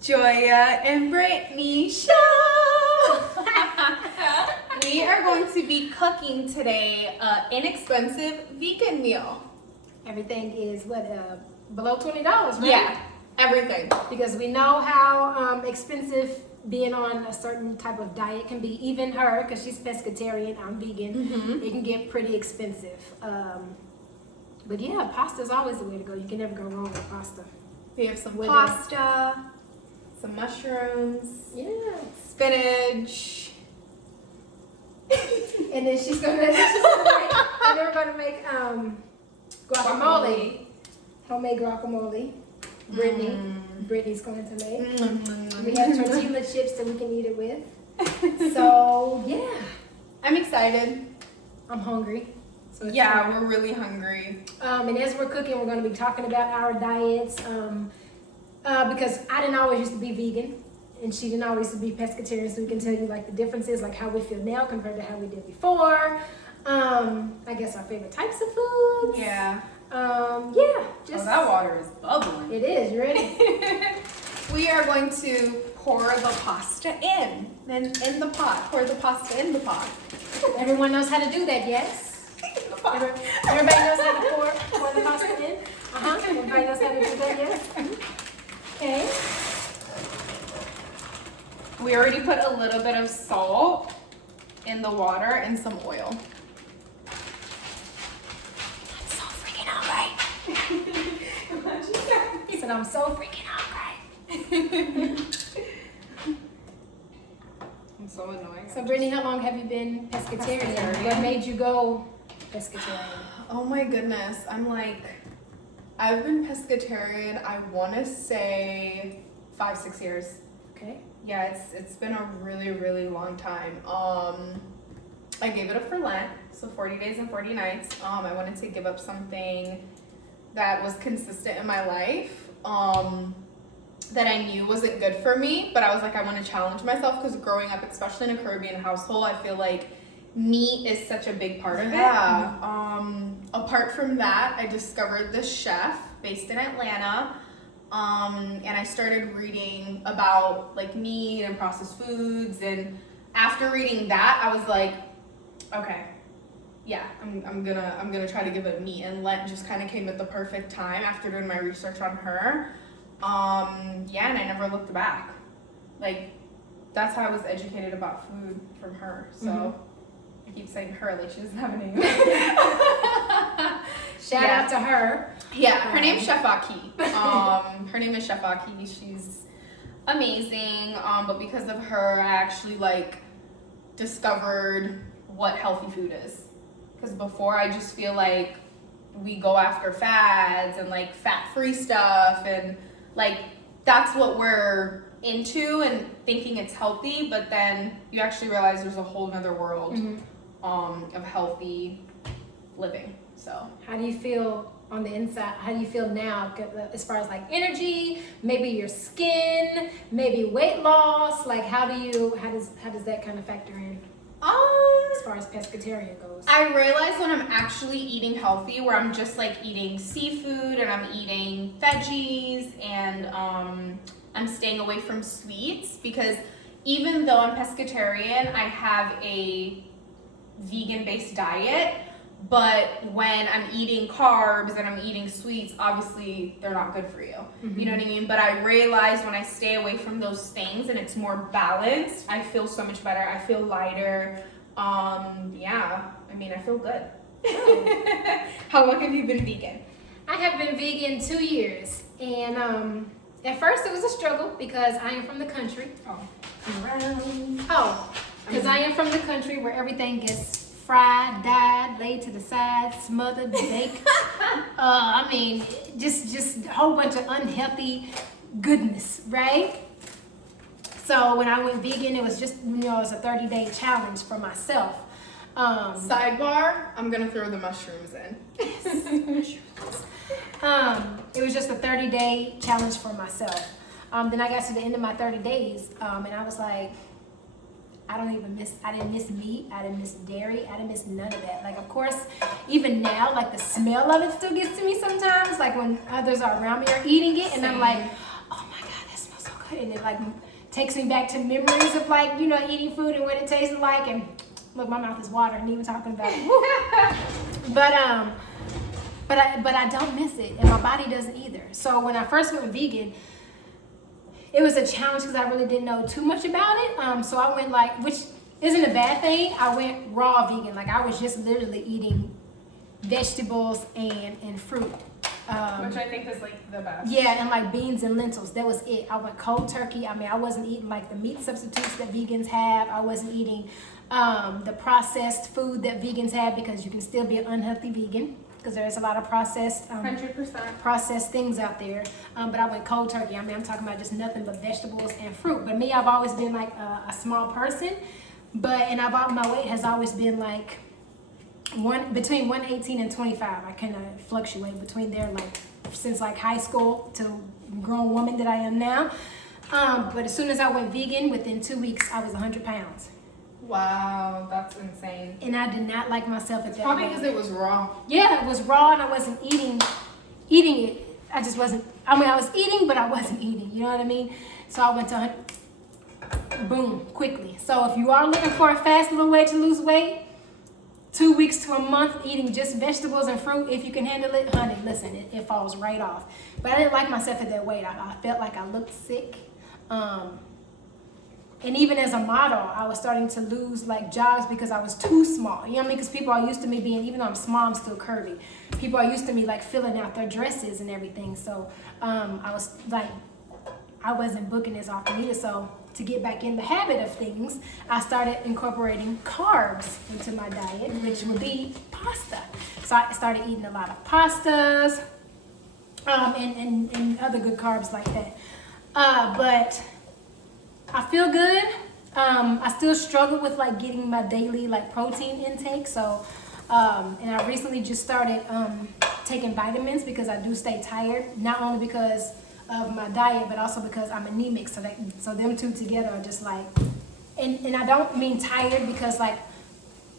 Joya and Brittany show. We are going to be cooking today an inexpensive vegan meal. Everything is below $20, right? Yeah, everything. Because we know how expensive being on a certain type of diet can be. Even her, because she's pescatarian, I'm vegan. Mm-hmm. It can get pretty expensive. But yeah, pasta is always the way to go. You can never go wrong with pasta. We have some With pasta, some mushrooms, Yeah. spinach. And then she's gonna make, and then we're gonna make guacamole. Homemade guacamole. Brittany's going to make. We have tortilla chips that we can eat it with. So yeah, I'm excited. I'm hungry. So it's Yeah, time. we're really hungry. And as we're cooking, we're going to be talking about our diets. Because I didn't always used to be vegan, and she didn't always used to be pescatarian. So we can tell you like the differences, like how we feel now compared to how we did before. I guess our favorite types of foods. Yeah. Yeah. Just that water is bubbling. It is. You ready? We are going to pour the pasta in. Then in the pot. Pour the pasta in the pot. Everyone knows how to do that, yes? Everybody knows how to pour the pasta in? Everybody knows how to do that, yes? Okay. We already put a little bit of salt in the water and some oil. That's so freaking alright. I said I'm so freaking alright. I'm so annoying. So Brittany, how long have you been pescatarian? What made you go pescatarian? Oh my goodness. I've been pescatarian, I want to say 5-6 years. Okay. Yeah, it's been a really, really long time. I gave it up for Lent, so 40 days and 40 nights. I wanted to give up something that was consistent in my life, that I knew wasn't good for me, but I was like, I want to challenge myself because growing up, especially in a Caribbean household, I feel like meat is such a big part of it. Yeah. Apart from that, I discovered this chef based in Atlanta. And I started reading about like meat and processed foods, and after reading that, I was like, okay, yeah, I'm gonna try to give it meat, and Lent just kind of came at the perfect time after doing my research on her. Yeah, and I never looked back. Like, that's how I was educated about food from her. So I keep saying her like she doesn't have a name. Shout out to her. Yeah, her name's Chef Aki. Her name is Chef Aki. She's amazing. But because of her, I actually discovered what healthy food is. Because before, I just feel like we go after fads and fat-free stuff, and that's what we're into and thinking it's healthy. But then you actually realize there's a whole nother world of healthy living. So how do you feel on the inside? How do you feel now as far as energy, maybe your skin, maybe weight loss? How does that kind of factor in? As far as pescatarian goes. I realize when I'm actually eating healthy, where I'm just eating seafood and I'm eating veggies and I'm staying away from sweets, because even though I'm pescatarian, I have a vegan-based diet. But when I'm eating carbs and I'm eating sweets, obviously they're not good for you. You know what I mean? But I realize when I stay away from those things and it's more balanced, I feel so much better. I feel lighter. Yeah, I feel good. How long have you been vegan? I have been vegan 2 years. And at first it was a struggle because I am from the country. Because I am from the country where everything gets fried, dyed, laid to the side, smothered, baked. Just a whole bunch of unhealthy goodness, right? So when I went vegan, it was just, it was a 30-day challenge for myself. Sidebar, I'm gonna throw the mushrooms in. Yes, it was just a 30-day challenge for myself. Then I got to the end of my 30 days, and I was like, I didn't miss meat, I didn't miss dairy, I didn't miss none of that. Of course, even now, the smell of it still gets to me sometimes, when others are around me or eating it, and I'm like, oh my God, that smells so good. and it like takes me back to memories of like, you know, eating food and what it tasted like. And look, my mouth is watering even talking about it. But I don't miss it, and my body doesn't either. So when I first went vegan, it was a challenge because I really didn't know too much about it. So I went like, which isn't a bad thing. I went raw vegan. Like I was just literally eating vegetables and fruit. Which I think is like the best. Yeah, and like beans and lentils. That was it. I went cold turkey. I mean, I wasn't eating like the meat substitutes that vegans have. I wasn't eating the processed food that vegans have, because you can still be an unhealthy vegan because there's a lot of processed 100%. processed things out there. But I went cold turkey. I mean, I'm talking about just nothing but vegetables and fruit. But me, I've always been like a small person, and my weight has always been like between 118 and 25. I kind of fluctuate between there, like since like high school to grown woman that I am now. But as soon as I went vegan, within 2 weeks, I was 100 pounds. Wow, that's insane. And I did not like myself at that Probably point. because it was raw. Yeah, it was raw, and I wasn't eating it. I just wasn't. I mean, I was eating, but I wasn't eating. You know what I mean? So I went to 100, boom, quickly. So if you are looking for a fast little way to lose weight, 2 weeks to a month eating just vegetables and fruit, if you can handle it, honey, listen, it falls right off. But I didn't like myself at that weight. I felt like I looked sick. And even as a model, I was starting to lose like jobs because I was too small. You know what I mean? Because people are used to me being, even though I'm small, I'm still curvy. People are used to me like filling out their dresses and everything. So I was like, I wasn't booking as often either. So to get back in the habit of things, I started incorporating carbs into my diet, which would be pasta. So I started eating a lot of pastas and other good carbs like that. But I feel good. I still struggle with like getting my daily like protein intake. So, and I recently just started taking vitamins because I do stay tired. Not only because of my diet, but also because I'm anemic. So them two together are just like, and I don't mean tired because like,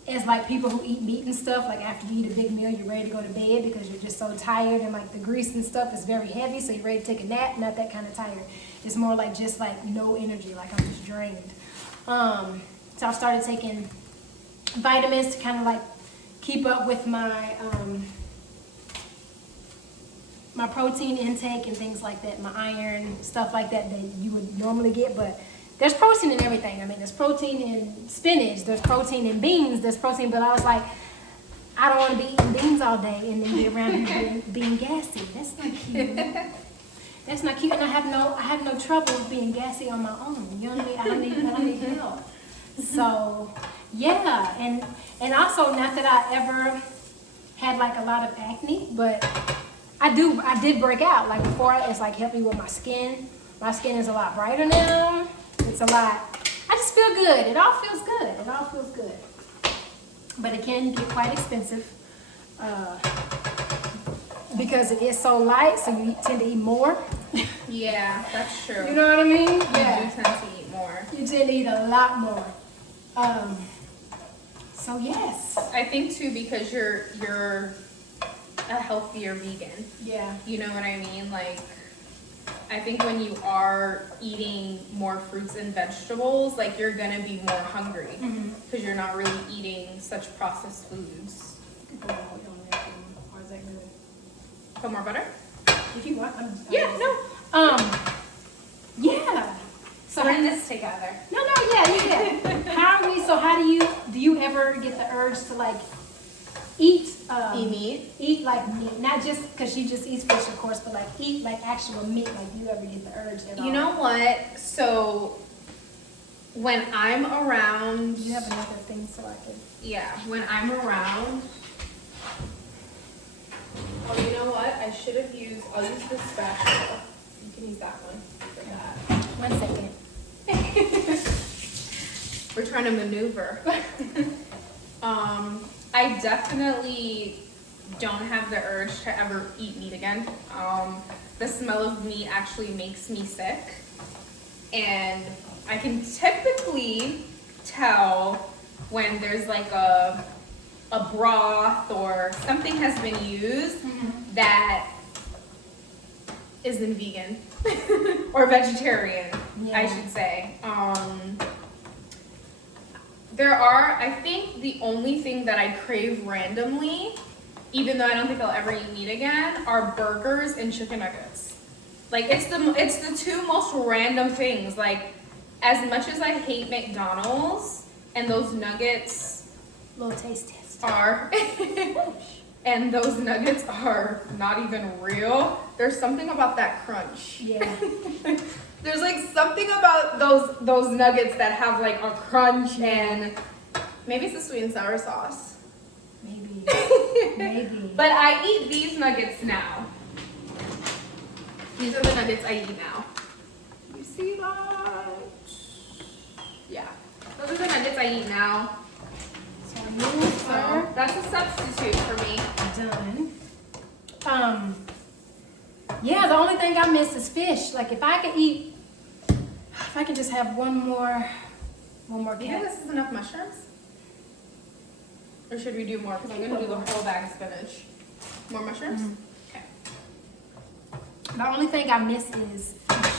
as like people who eat meat and stuff, like after you eat a big meal, you're ready to go to bed because you're just so tired, and like the grease and stuff is very heavy, so you're ready to take a nap. Not that kind of tired. It's more like just like no energy, like I'm just drained. So I've started taking vitamins to kind of like keep up with my my protein intake and things like that, my iron, stuff like that you would normally get. But there's protein in everything. I mean, there's protein in spinach, there's protein in beans, there's protein, but I was like, I don't want to be eating beans all day and then be around here being gassy. That's not cute. That's not cute, and I have no trouble being gassy on my own. You know what I mean? I don't need help. So yeah, and also not that I ever had like a lot of acne, but I did break out. Like before, it's like helped me with my skin. My skin is a lot brighter now. It's a lot. I just feel good. It all feels good. It all feels good. But it can get quite expensive. Because it is so light, so you tend to eat more. Yeah, that's true. You know what I mean? Yeah. You do tend to eat more. You tend to eat a lot more. So yes. I think too because you're a healthier vegan. Yeah. You know what I mean? Like, I think when you are eating more fruits and vegetables, like you're gonna be more hungry because you're not really eating such processed foods. Or is that good? Put more butter? If you want. Yeah, no. Yeah. So We're in this together. No, yeah. How do you ever get the urge to like eat meat? Eat like meat, not just because she just eats fish, of course, but like eat like actual meat. Like, do you ever get the urge at all? You know what? So when I'm around, Do you have another thing so I can? yeah, when I'm around. Oh, you know what? I'll use this spatula. You can use that one for that. 1 second. We're trying to maneuver. I definitely don't have the urge to ever eat meat again. The smell of meat actually makes me sick. And I can typically tell when there's like a broth or something has been used that isn't vegan or vegetarian. I should say. I think the only thing that I crave randomly, even though I don't think I'll ever eat meat again, are burgers and chicken nuggets. Like, it's the two most random things. Like, as much as I hate McDonald's and those nuggets Little taste test. are, and those nuggets are not even real, there's something about that crunch. Yeah. There's like something about those nuggets that have like a crunch, and maybe it's the sweet and sour sauce. Maybe. Maybe. But I eat these nuggets now. These are the nuggets I eat now. You see that? Yeah. Those are the nuggets I eat now. So noodles are That's a substitute for me. done. Yeah, the only thing I miss is fish. Like if I could just have one more You think cat. this is enough mushrooms? Or should we do more? Because I'm gonna do the whole bag of spinach. More mushrooms? Okay. The only thing I miss is fish.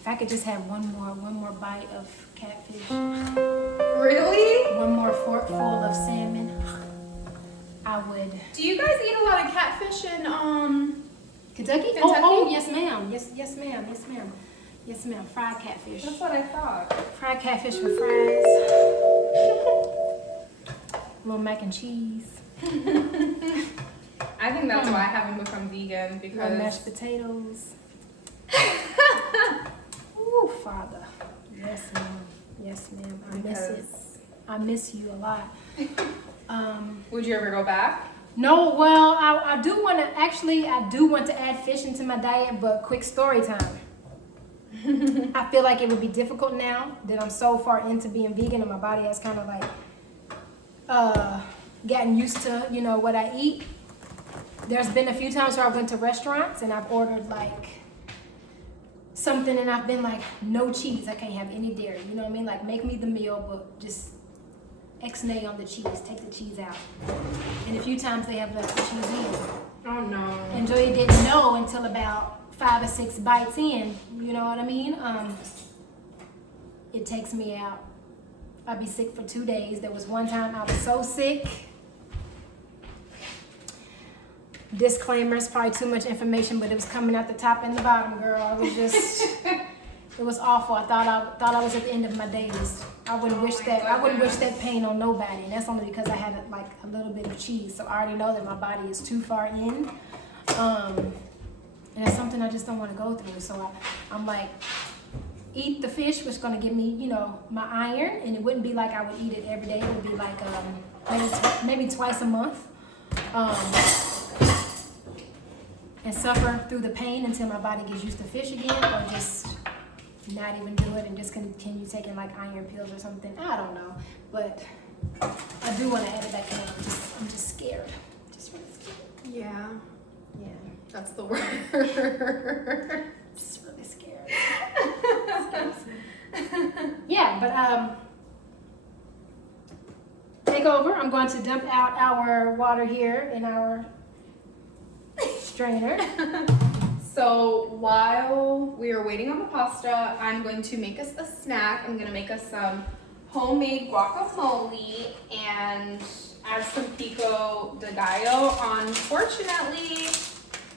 If I could just have one more bite of catfish, Really? one more forkful of salmon, I would. Do you guys eat a lot of catfish in Kentucky? Kentucky? Oh, yes, ma'am. Yes, ma'am. Yes, ma'am. Fried catfish. That's what I thought. Fried catfish with fries. Little mac and cheese. I think that's why I haven't become vegan, Little because mashed potatoes. Ooh, Father. Yes, ma'am. Yes, ma'am. I miss it. I miss you a lot. Would you ever go back? No, well, I do want to add fish into my diet, but quick story time. I feel like it would be difficult now that I'm so far into being vegan and my body has kind of like gotten used to, what I eat. There's been a few times where I went to restaurants and I've ordered like something and I've been like, no cheese, I can't have any dairy. You know what I mean? Like make me the meal, but just X-nay on the cheese, take the cheese out. And a few times they have left the cheese in. Oh no. And Joy didn't know until about 5 or 6 bites in. You know what I mean? It takes me out. I'd be sick for 2 days. There was one time I was so sick. Disclaimer, it's probably too much information, but it was coming out the top and the bottom, girl. It was just, it was awful. I thought I was at the end of my days. I wouldn't wish that pain on nobody, and that's only because I had like a little bit of cheese. So I already know that my body is too far in, and it's something I just don't want to go through. So I'm like, eat the fish, which is gonna give me, my iron, and it wouldn't be like I would eat it every day. It would be like maybe twice a month, and suffer through the pain until my body gets used to fish again, or just not even do it and just continue taking like iron pills or something. I don't know, but I do want to add it back in. I'm just scared. Just really scared. Yeah. Yeah. That's the word. Just really scared. Yeah, but take over. I'm going to dump out our water here in our strainer. So while we are waiting on the pasta, I'm going to make us a snack. I'm gonna make us some homemade guacamole and add some pico de gallo. Unfortunately,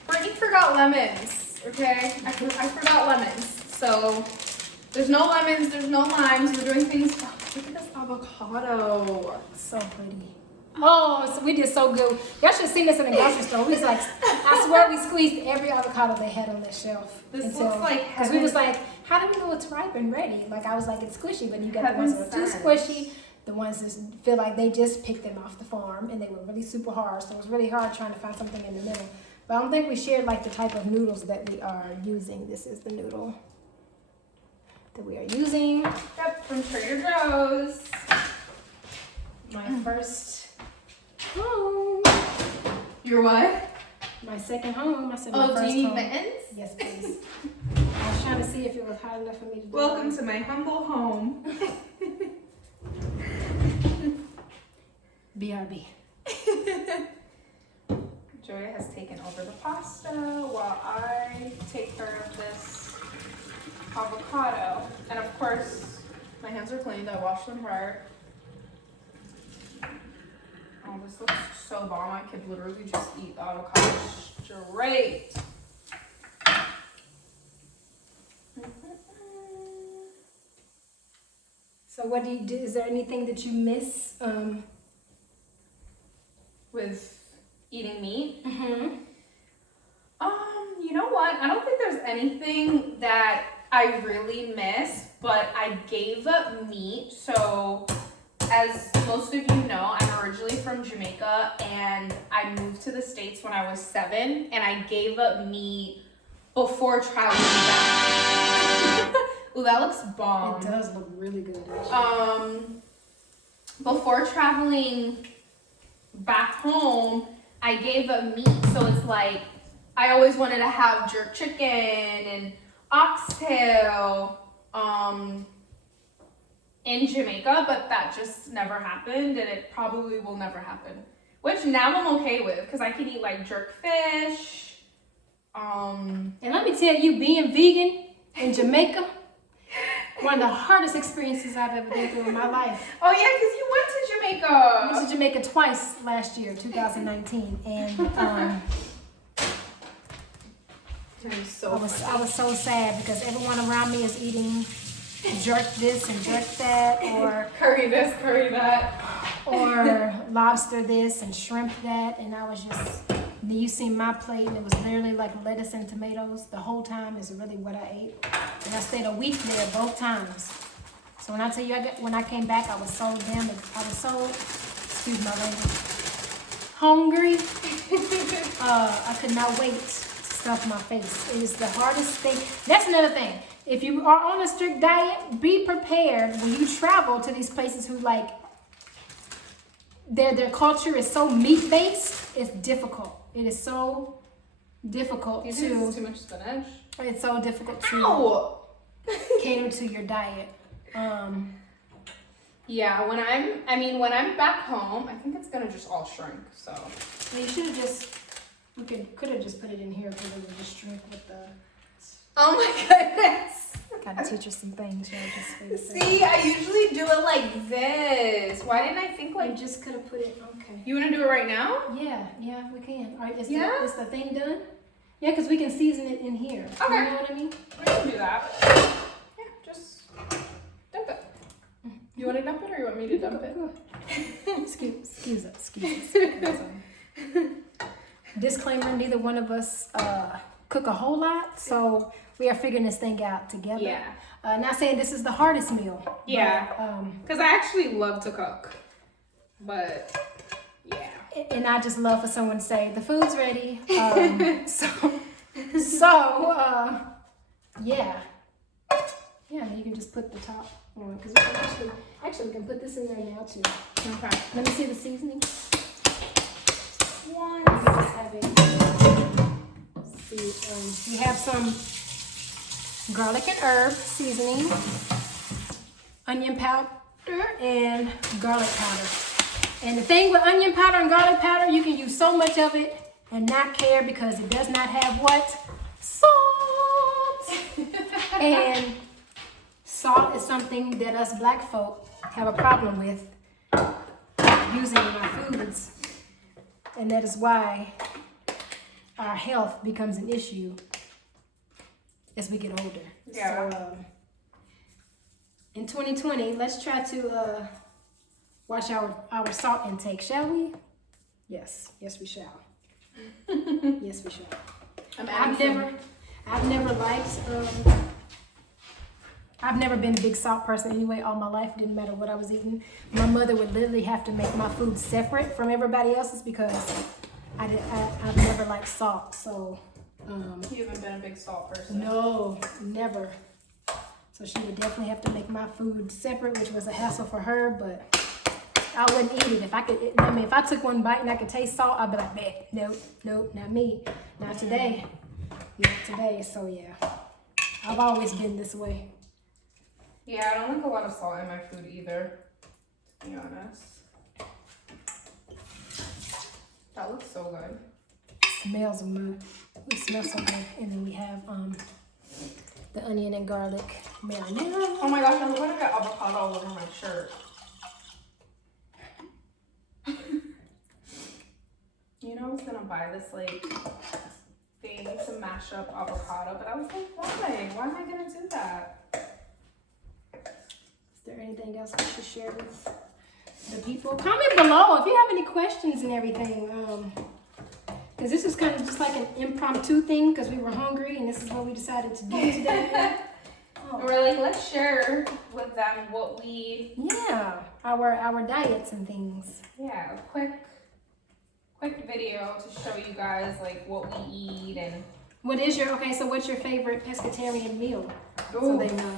Brittany forgot lemons, okay? I forgot lemons. So there's no lemons, there's no limes. We're doing things, oh, look at this avocado. So pretty. Oh, so we did so good. Y'all should have seen this in the grocery store. We was like, I swear we squeezed every avocado they had on that shelf. This looks like because we was like, how do we know it's ripe and ready? Like I was like, it's squishy, but you got the ones that are too squishy, the ones that feel like they just picked them off the farm and they were really super hard. So it was really hard trying to find something in the middle. But I don't think we shared like the type of noodles that we are using. This is the noodle that we are using. Yep, from Trader Joe's. My first home. Your what? My second home. I said my Oh, first do you need home. mittens? Yes, please. I was trying to see if it was hot enough for me to do. Welcome to my humble home. BRB. Joya has taken over the pasta while I take care of this avocado. And of course, my hands are cleaned. I washed them prior. Oh, this looks so bomb. I could literally just eat the avocado straight. So what do you do? Is there anything that you miss? With eating meat? Mm-hmm. You know what? I don't think there's anything that I really miss, but I gave up meat. So, as most of you know, I'm originally from Jamaica, and I moved to the States when I was 7, and I gave up meat before traveling back. Ooh, that looks bomb. It does look really good. Before traveling back home, I gave up meat, so it's like I always wanted to have jerk chicken and oxtail in Jamaica, but that just never happened, and it probably will never happen. Which now I'm okay with, because I can eat like jerk fish. And let me tell you, being vegan in Jamaica, one of the hardest experiences I've ever been through in my life. Oh yeah, because you went to Jamaica. I went to Jamaica twice last year, 2019, and I was so sad because everyone around me is eating jerk this and jerk that, or curry this, curry that, or lobster this and shrimp that, and I was just. You seen my plate, and it was literally like lettuce and tomatoes the whole time. Is really what I ate, and I stayed a week there both times. So when I tell you, when I came back, I was so excuse my language, hungry. I could not wait to stuff my face. It is the hardest thing. That's another thing. If you are on a strict diet, be prepared when you travel to these places who like their culture is so meat based. It's difficult. It is so difficult you think it's too much spinach? It's so difficult to cater to your diet. Yeah, when I'm back home, I think it's gonna just all shrink. So you should have just could have just put it in here because it would just shrink with the. Oh my goodness! Gotta teach her some things. See, I usually do it like this. Why didn't I think like? You just could have put it. Okay. You wanna do it right now? Yeah, we can. All right, is the thing done? Yeah, because we can season it in here. Okay. You know what I mean? We can do that. Yeah, just dump it. You want to dump it or you want me to dump it? Excuse us. Disclaimer, neither one of us cook a whole lot, so we are figuring this thing out together. Yeah. Not saying this is the hardest meal. Yeah. Because I actually love to cook. But, yeah. And I just love for someone to say, the food's ready. Yeah. Yeah, you can just put the top on, because we can actually we can put this in there now too. Okay. Let me see the seasoning. One. You can just have it. See, we have some garlic and herb seasoning, onion powder, and garlic powder. And the thing with onion powder and garlic powder, you can use so much of it and not care because it does not have what? Salt! And salt is something that us black folk have a problem with using in our foods. And that is why our health becomes an issue as we get older. Yeah. So, in 2020, let's try to watch our salt intake, shall we? Yes, we shall. Yes, we shall. I've never been a big salt person anyway. All my life, didn't matter what I was eating. My mother would literally have to make my food separate from everybody else's because I've never liked salt. So You haven't been a big salt person. no, never. So she would definitely have to make my food separate, which was a hassle for her, but I wouldn't eat it. If I took one bite and I could taste salt, I'd be like, "Bleh, nope, not me. Not today. Not today." So yeah, I've always been this way. Yeah, I don't like a lot of salt in my food either, to be honest. That looks so good. Smells good. It smells so good. And then we have the onion and garlic marinara. Oh my gosh, I'm gonna get avocado all over my shirt. You know, I was gonna buy this like thing to mash up avocado, but I was like, why? Why am I gonna do that? Is there anything else we should share with the people? Comment below if you have any questions and everything. Because this is kind of just like an impromptu thing because we were hungry and this is what we decided to do today. We're like, let's share with them what we... Yeah, our diets and things. Yeah, a quick video to show you guys like what we eat and... What's your favorite pescatarian meal? Ooh. So they know.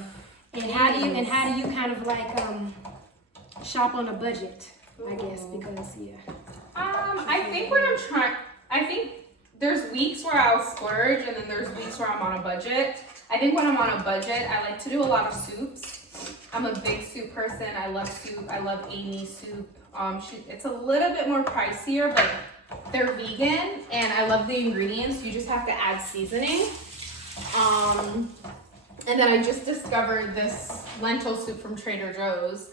And how do you kind of like shop on a budget? I guess because I think there's weeks where I'll splurge and then there's weeks where I'm on a budget. I think when I'm on a budget, I like to do a lot of soups. I'm a big soup person. I love soup. I love Amy's soup. It's a little bit more pricier, but they're vegan and I love the ingredients. You just have to add seasoning. And then I just discovered this lentil soup from Trader Joe's.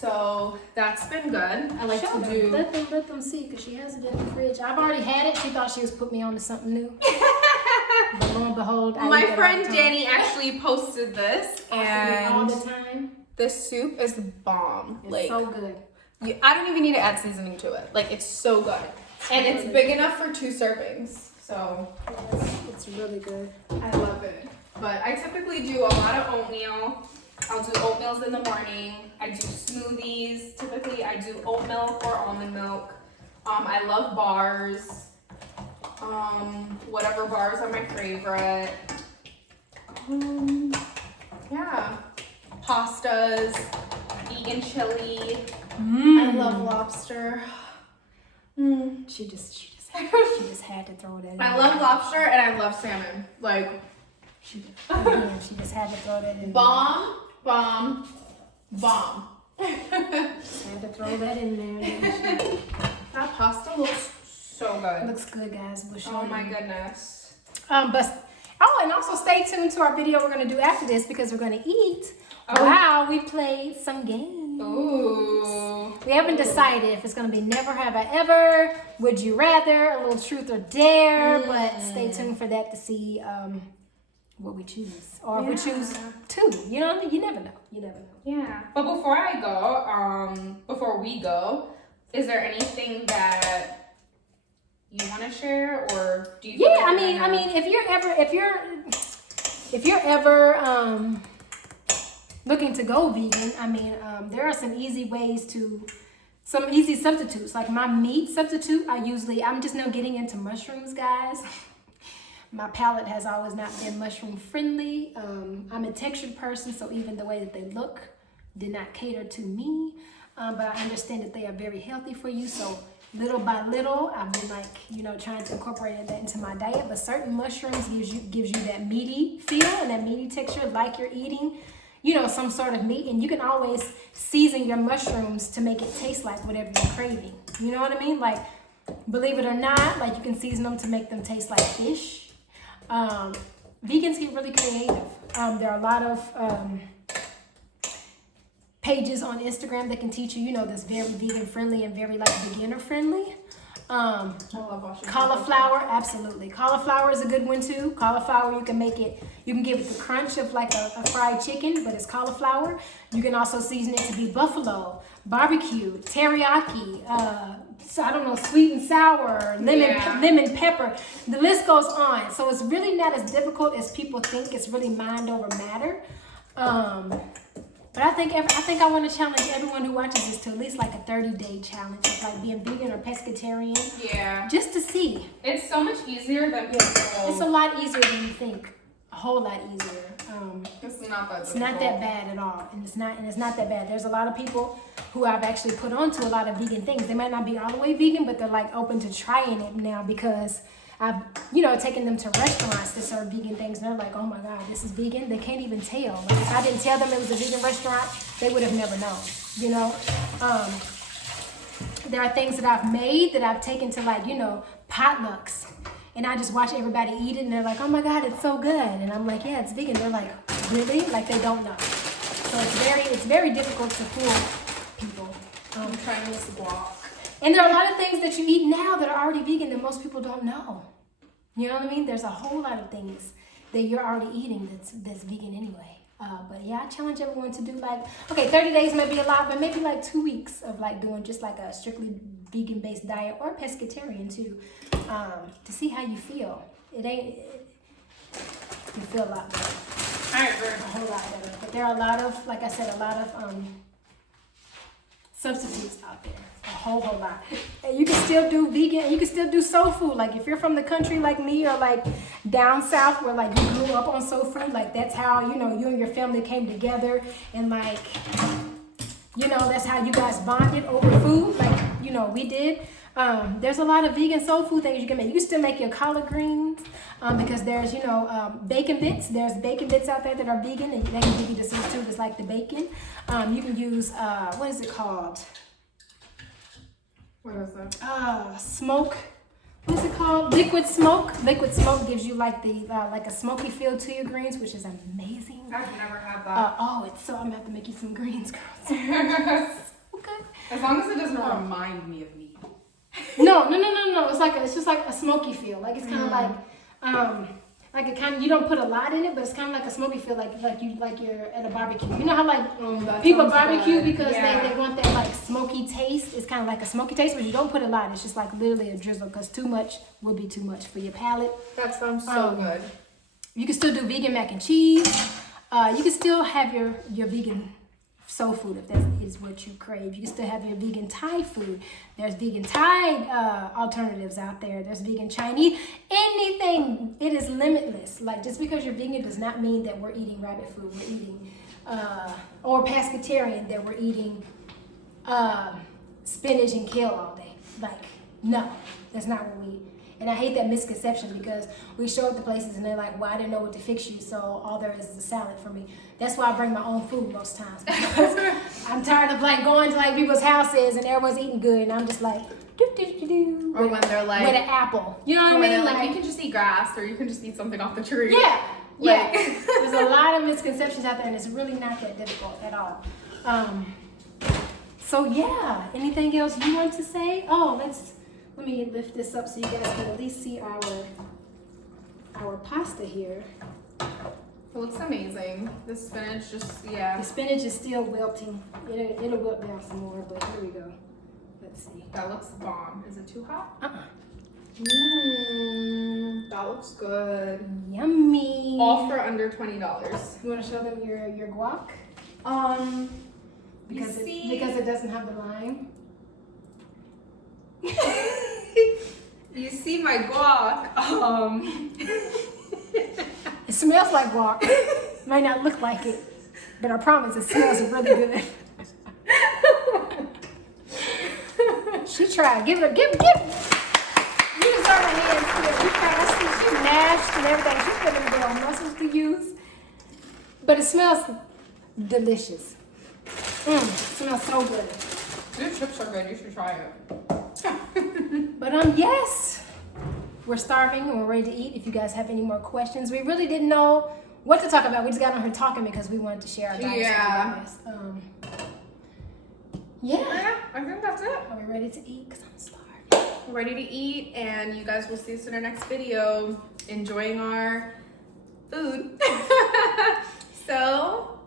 So that's been good. I like to do. Let them see because she has it in the fridge. I've already had it. She thought she was putting me on to something new. But lo and behold, my friend Danny actually posted this, and all the time. This soup is bomb. It's so good. I don't even need to add seasoning to it. Like it's so good, and it's big enough for 2 servings. So it's really good. I love it. But I typically do a lot of oatmeal. I'll do oatmeals in the morning. I do smoothies. Typically, I do oat milk or almond milk. I love bars. Whatever bars are my favorite. Yeah. Pastas, vegan chili. I love lobster. She just had to throw that in. I love lobster and I love salmon. Like she just had to throw that in. Bomb. Just had to throw that in there. That pasta looks so good. Looks good, guys. We'll show you. Oh my goodness. And also stay tuned to our video we're gonna do after this because we're gonna eat while we play some games. Ooh. We haven't decided if it's gonna be Never Have I Ever, Would You Rather, a little Truth or Dare, but stay tuned for that to see what we choose, or if we choose 2. You know what I mean? You never know. Yeah. But before we go, is there anything that you want to share, or do you? Yeah, I mean, if you're ever looking to go vegan, there are some easy substitutes. Like my meat substitute, I'm just now getting into mushrooms, guys. My palate has always not been mushroom friendly. I'm a textured person, so even the way that they look did not cater to me. But I understand that they are very healthy for you. So little by little, I've been trying to incorporate that into my diet. But certain mushrooms gives you that meaty feel and that meaty texture, like you're eating, some sort of meat. And you can always season your mushrooms to make it taste like whatever you're craving. You know what I mean? Like, believe it or not, like you can season them to make them taste like fish. Vegans get really creative. There are a lot of pages on Instagram that can teach you, that's very vegan friendly and very beginner friendly. I love watching cauliflower, absolutely. Cauliflower is a good one too. Cauliflower, you can give it the crunch of like a fried chicken, but it's cauliflower. You can also season it to be buffalo, barbecue, teriyaki, sweet and sour, lemon pepper. The list goes on. So it's really not as difficult as people think. It's really mind over matter. But I think I want to challenge everyone who watches this to at least like a 30-day challenge of like being vegan or pescatarian. Yeah. Just to see. It's so much easier than people. It's a lot easier than you think. A whole lot easier. It's not that. It's not that bad at all, and it's not that bad. There's a lot of people who I've actually put onto a lot of vegan things. They might not be all the way vegan, but they're like open to trying it now because I've taken them to restaurants to serve vegan things, and they're like, oh my God, this is vegan. They can't even tell. Like if I didn't tell them it was a vegan restaurant, they would have never known. There are things that I've made that I've taken to potlucks. And I just watch everybody eat it, and they're like, "Oh my God, it's so good!" And I'm like, "Yeah, it's vegan." They're like, "Really?" Like they don't know. So it's very difficult to fool people. I'm trying this guac. And there are a lot of things that you eat now that are already vegan that most people don't know. You know what I mean? There's a whole lot of things that you're already eating that's vegan anyway. But yeah, I challenge everyone to do 30 days may be a lot, but maybe 2 weeks of doing just a strictly vegan-based diet or pescatarian too, to see how you feel. You feel a lot better. I agree. A whole lot better. But there are a lot of, like I said, substitutes out there. A whole lot. And you can still do vegan, and you can still do soul food. Like if you're from the country like me, or down south where you grew up on soul food, that's how, you and your family came together, and that's how you guys bonded over food, we did. There's a lot of vegan soul food things you can make. You can still make your collard greens, because there's, bacon bits. There's bacon bits out there that are vegan, and they can give you the substitute that's like the bacon. You can use, what is it called? What is that? Smoke. What's it called? Liquid smoke. Liquid smoke gives you a smoky feel to your greens, which is amazing. I've never had that. I'm gonna have to make you some greens, girls. Okay. As long as it doesn't remind me of meat. No. It's just like a smoky feel. It's kind of you don't put a lot in it, but it's kind of like a smoky feel, like you're at a barbecue. You know how people barbecue good. Because they want that smoky taste. It's kind of like a smoky taste, but you don't put a lot. It's just literally a drizzle, because too much will be too much for your palate. That sounds so good. You can still do vegan mac and cheese. You can still have your vegan soul food if that is what you crave. You can still have your vegan Thai food. There's vegan Thai alternatives out there. There's vegan Chinese. Anything. It is limitless. Just because you're vegan does not mean that we're eating rabbit food. We're eating, or pescatarian, that we're eating spinach and kale all day. No, that's not what we eat. And I hate that misconception, because we show up to places and they're like, "Well, I didn't know what to fix you, so all there is a salad for me." That's why I bring my own food most times, because I'm tired of going to people's houses and everyone's eating good, and I'm just Or when they're with an apple. You know what I mean? They're you can just eat grass, or you can just eat something off the tree. Yeah. There's a lot of misconceptions out there, and it's really not that difficult at all. So yeah, anything else you want to say? Let me lift this up so you guys can at least see our pasta here. It looks amazing. The spinach The spinach is still wilting. It'll wilt down some more, but here we go. Let's see. That looks bomb. Is it too hot? That looks good. Yummy. All for under $20. You want to show them your guac? Because it doesn't have the lime. You see my guac. It smells like guac. Might not look like it, but I promise it smells really good. She tried. Give. You deserve her hands here. She tried. She mashed and everything. She put in there muscles to use, but it smells delicious. It smells so good. Your chips are good. You should try it. But yes, we're starving and we're ready to eat. If you guys have any more questions, we really didn't know what to talk about. We just got on here talking because we wanted to share our diets with you guys. Yeah, I think that's it. Are we ready to eat? Because I'm starving. We're ready to eat, and you guys will see us in our next video, enjoying our food. So,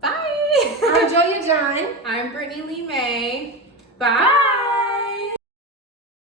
bye. I'm Joya John. I'm Brittany-Leigh. Bye.